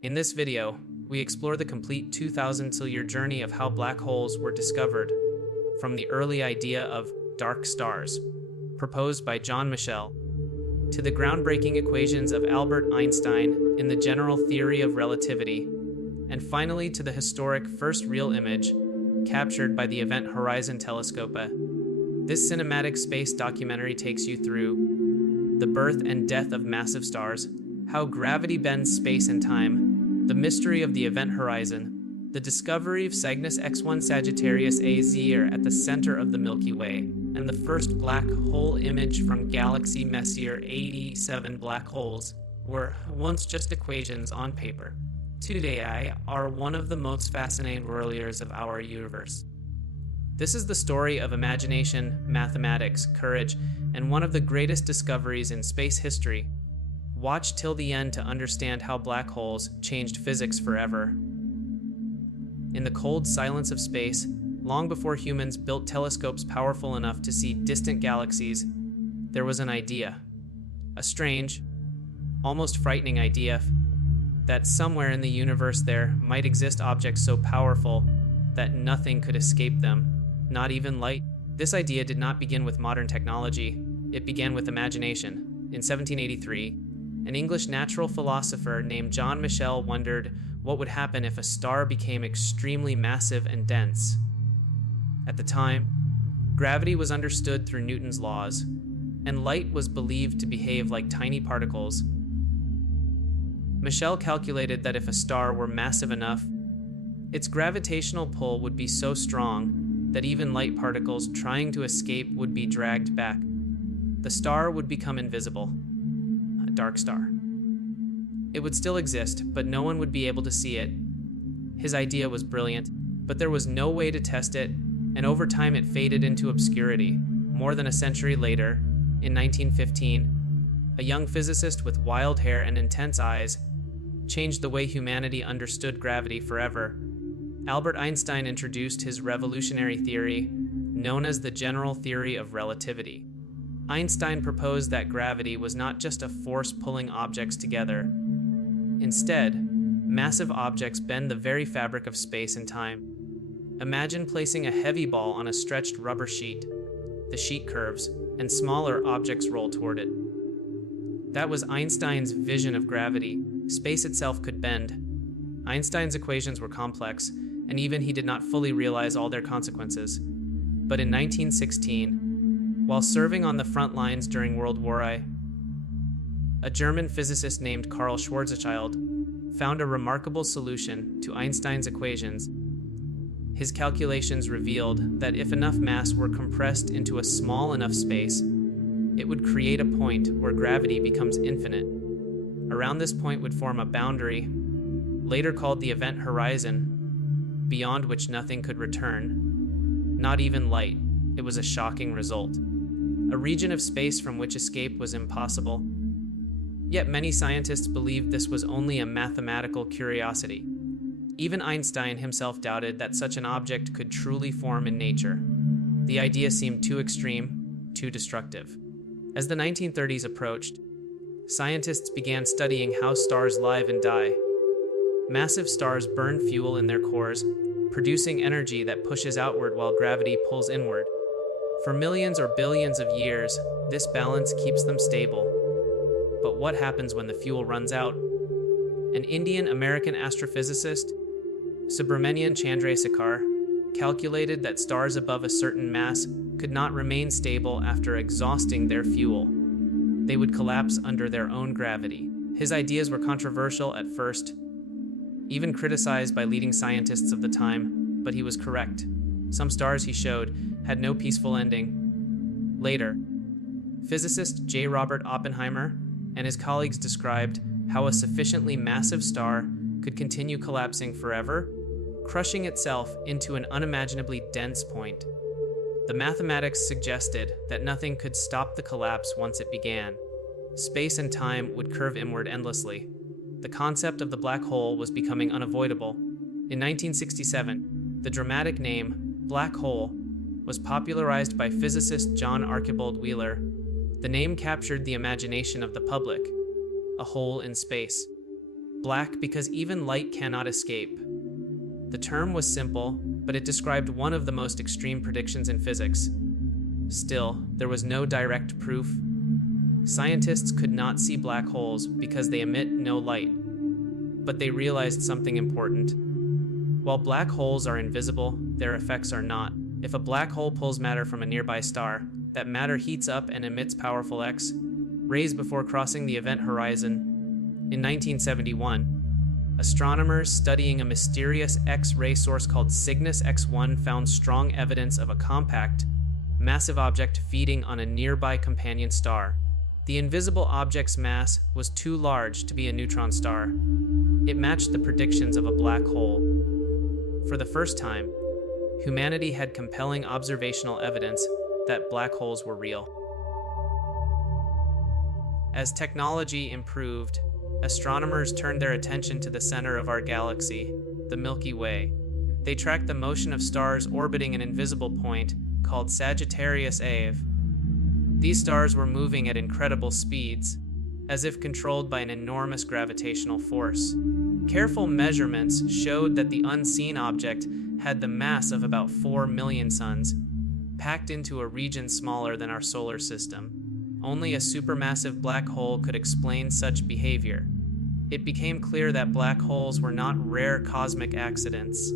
In this video, we explore the complete 2,000-year journey of how black holes were discovered, from the early idea of dark stars, proposed by John Michell, to the groundbreaking equations of Albert Einstein in the General Theory of Relativity, and finally to the historic first real image captured by the Event Horizon Telescope. This cinematic space documentary takes you through the birth and death of massive stars, how gravity bends space and time, the mystery of the Event Horizon, the discovery of Cygnus X-1 Sagittarius A at the center of the Milky Way, and the first black hole image from galaxy Messier 87 black holes were once just equations on paper. Today are one of the most fascinating warriors of our universe. This is the story of imagination, mathematics, courage, and one of the greatest discoveries in space history. Watch till the end to understand how black holes changed physics forever. In the cold silence of space, long before humans built telescopes powerful enough to see distant galaxies, there was an idea. A strange, almost frightening idea that somewhere in the universe there might exist objects so powerful that nothing could escape them, not even light. This idea did not begin with modern technology, it began with imagination. In 1783, an English natural philosopher named John Michell wondered what would happen if a star became extremely massive and dense. At the time, gravity was understood through Newton's laws, and light was believed to behave like tiny particles. Michell calculated that if a star were massive enough, its gravitational pull would be so strong that even light particles trying to escape would be dragged back. The star would become invisible, a dark star. It would still exist, but no one would be able to see it. His idea was brilliant, but there was no way to test it, and over time it faded into obscurity. More than a century later, in 1915, a young physicist with wild hair and intense eyes changed the way humanity understood gravity forever. Albert Einstein introduced his revolutionary theory, known as the General Theory of Relativity. Einstein proposed that gravity was not just a force pulling objects together. Instead, massive objects bend the very fabric of space and time. Imagine placing a heavy ball on a stretched rubber sheet. The sheet curves, and smaller objects roll toward it. That was Einstein's vision of gravity. Space itself could bend. Einstein's equations were complex, and even he did not fully realize all their consequences. But in 1916, while serving on the front lines during World War I, a German physicist named Karl Schwarzschild found a remarkable solution to Einstein's equations. His calculations revealed that if enough mass were compressed into a small enough space, it would create a point where gravity becomes infinite. Around this point would form a boundary, later called the Event Horizon, beyond which nothing could return, not even light. It was a shocking result. A region of space from which escape was impossible. Yet many scientists believed this was only a mathematical curiosity. Even Einstein himself doubted that such an object could truly form in nature. The idea seemed too extreme, too destructive. As the 1930s approached, scientists began studying how stars live and die. Massive stars burn fuel in their cores, producing energy that pushes outward while gravity pulls inward. For millions or billions of years, this balance keeps them stable. But what happens when the fuel runs out? An Indian-American astrophysicist, Subramanian Chandrasekhar, calculated that stars above a certain mass could not remain stable after exhausting their fuel. They would collapse under their own gravity. His ideas were controversial at first, even criticized by leading scientists of the time, but he was correct. Some stars, he showed, had no peaceful ending. Later, physicist J. Robert Oppenheimer and his colleagues described how a sufficiently massive star could continue collapsing forever, crushing itself into an unimaginably dense point. The mathematics suggested that nothing could stop the collapse once it began. Space and time would curve inward endlessly. The concept of the black hole was becoming unavoidable. In 1967, the dramatic name, black hole, was popularized by physicist John Archibald Wheeler. The name captured the imagination of the public, a hole in space. Black because even light cannot escape. The term was simple, but it described one of the most extreme predictions in physics. Still, there was no direct proof. Scientists could not see black holes because they emit no light. But they realized something important. While black holes are invisible, their effects are not. If a black hole pulls matter from a nearby star, that matter heats up and emits powerful X rays before crossing the event horizon. In 1971, astronomers studying a mysterious X-ray source called Cygnus X-1 found strong evidence of a compact, massive object feeding on a nearby companion star. The invisible object's mass was too large to be a neutron star. It matched the predictions of a black hole. For the first time, humanity had compelling observational evidence that black holes were real. As technology improved, astronomers turned their attention to the center of our galaxy, the Milky Way. They tracked the motion of stars orbiting an invisible point called Sagittarius A. These stars were moving at incredible speeds, as if controlled by an enormous gravitational force. Careful measurements showed that the unseen object had the mass of about 4 million suns, packed into a region smaller than our solar system. Only a supermassive black hole could explain such behavior. It became clear that black holes were not rare cosmic accidents.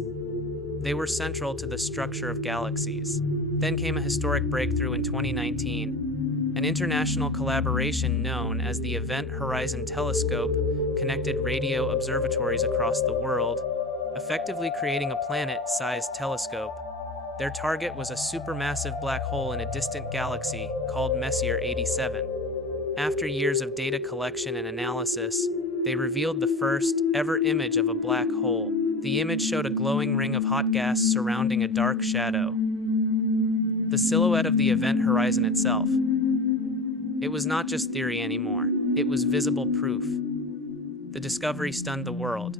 They were central to the structure of galaxies. Then came a historic breakthrough in 2019. An international collaboration known as the Event Horizon Telescope connected radio observatories across the world, effectively creating a planet-sized telescope. Their target was a supermassive black hole in a distant galaxy called Messier 87. After years of data collection and analysis, they revealed the first ever image of a black hole. The image showed a glowing ring of hot gas surrounding a dark shadow, the silhouette of the event horizon itself. It was not just theory anymore, it was visible proof. The discovery stunned the world.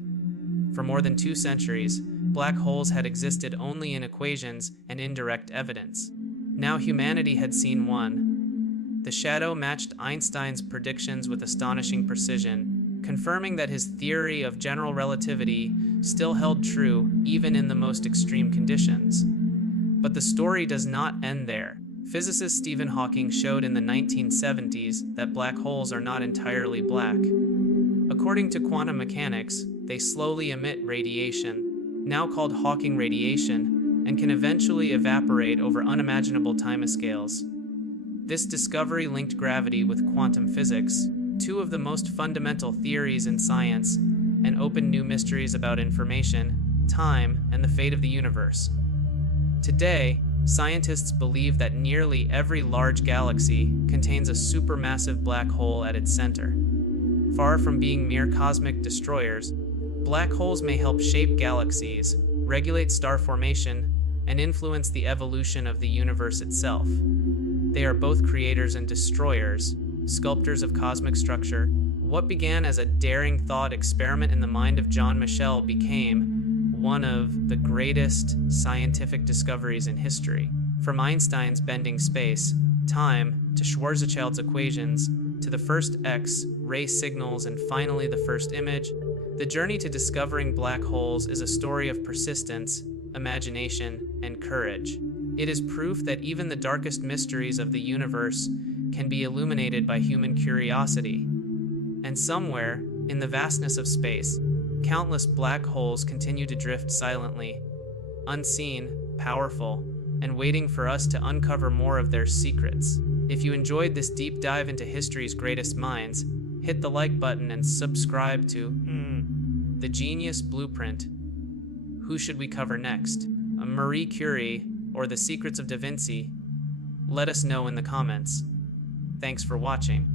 For more than 2 centuries, black holes had existed only in equations and indirect evidence. Now humanity had seen one. The shadow matched Einstein's predictions with astonishing precision, confirming that his theory of general relativity still held true even in the most extreme conditions. But the story does not end there. Physicist Stephen Hawking showed in the 1970s that black holes are not entirely black. According to quantum mechanics, they slowly emit radiation, now called Hawking radiation, and can eventually evaporate over unimaginable timescales. This discovery linked gravity with quantum physics, 2 of the most fundamental theories in science, and opened new mysteries about information, time, and the fate of the universe. Today, scientists believe that nearly every large galaxy contains a supermassive black hole at its center. Far from being mere cosmic destroyers, black holes may help shape galaxies, regulate star formation, and influence the evolution of the universe itself. They are both creators and destroyers, sculptors of cosmic structure. What began as a daring thought experiment in the mind of John Michell became one of the greatest scientific discoveries in history. From Einstein's bending space, time, to Schwarzschild's equations, to the first X-ray signals, and finally the first image, the journey to discovering black holes is a story of persistence, imagination, and courage. It is proof that even the darkest mysteries of the universe can be illuminated by human curiosity. And somewhere, in the vastness of space, countless black holes continue to drift silently, unseen, powerful, and waiting for us to uncover more of their secrets. If you enjoyed this deep dive into history's greatest minds, hit the like button and subscribe to The Genius Blueprint. Who should we cover next? A Marie Curie or the secrets of Da Vinci? Let us know in the comments. Thanks for watching.